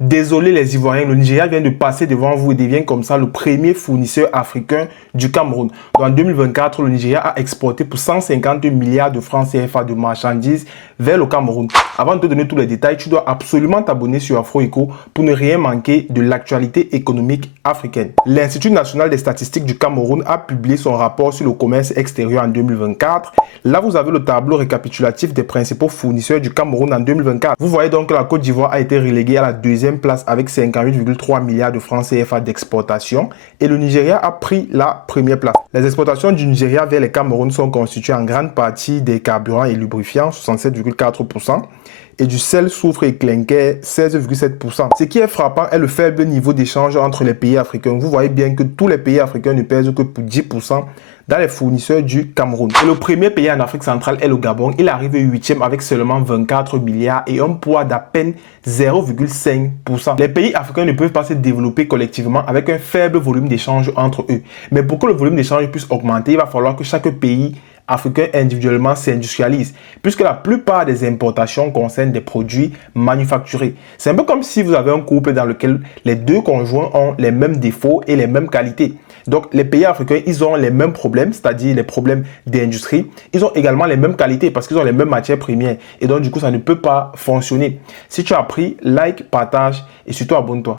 Désolé les Ivoiriens, le Nigeria vient de passer devant vous et devient comme ça le premier fournisseur africain du Cameroun. En 2024, le Nigeria a exporté pour 150 milliards de francs CFA de marchandises vers le Cameroun. Avant de te donner tous les détails, tu dois absolument t'abonner sur AfroEco pour ne rien manquer de l'actualité économique africaine. L'Institut national des statistiques du Cameroun a publié son rapport sur le commerce extérieur en 2024. Là, vous avez le tableau récapitulatif des principaux fournisseurs du Cameroun en 2024. Vous voyez donc que la Côte d'Ivoire a été reléguée à la deuxième place avec 58,3 milliards de francs CFA d'exportation et le Nigeria a pris la première place. Les exportations du Nigeria vers les Cameroun sont constituées en grande partie des carburants et lubrifiants, 67,4%, et du sel, soufre et clinker, 16,7%. Ce qui est frappant est le faible niveau d'échange entre les pays africains. Vous voyez bien que tous les pays africains ne pèsent que pour 10% dans les fournisseurs du Cameroun. Et le premier pays en Afrique centrale est le Gabon. Il arrive 8e avec seulement 24 milliards et un poids d'à peine 0,5%. Les pays africains ne peuvent pas se développer collectivement avec un faible volume d'échange entre eux. Mais pour que le volume d'échange puisse augmenter, il va falloir que chaque pays africain individuellement s'industrialise, puisque la plupart des importations concernent des produits manufacturés. C'est un peu comme si vous avez un couple dans lequel les deux conjoints ont les mêmes défauts et les mêmes qualités. Donc les pays africains, ils ont les mêmes problèmes, c'est-à-dire les problèmes d'industrie. Ils ont également les mêmes qualités parce qu'ils ont les mêmes matières premières. Et donc du coup, ça ne peut pas fonctionner. Si tu as appris, like, partage et surtout abonne-toi.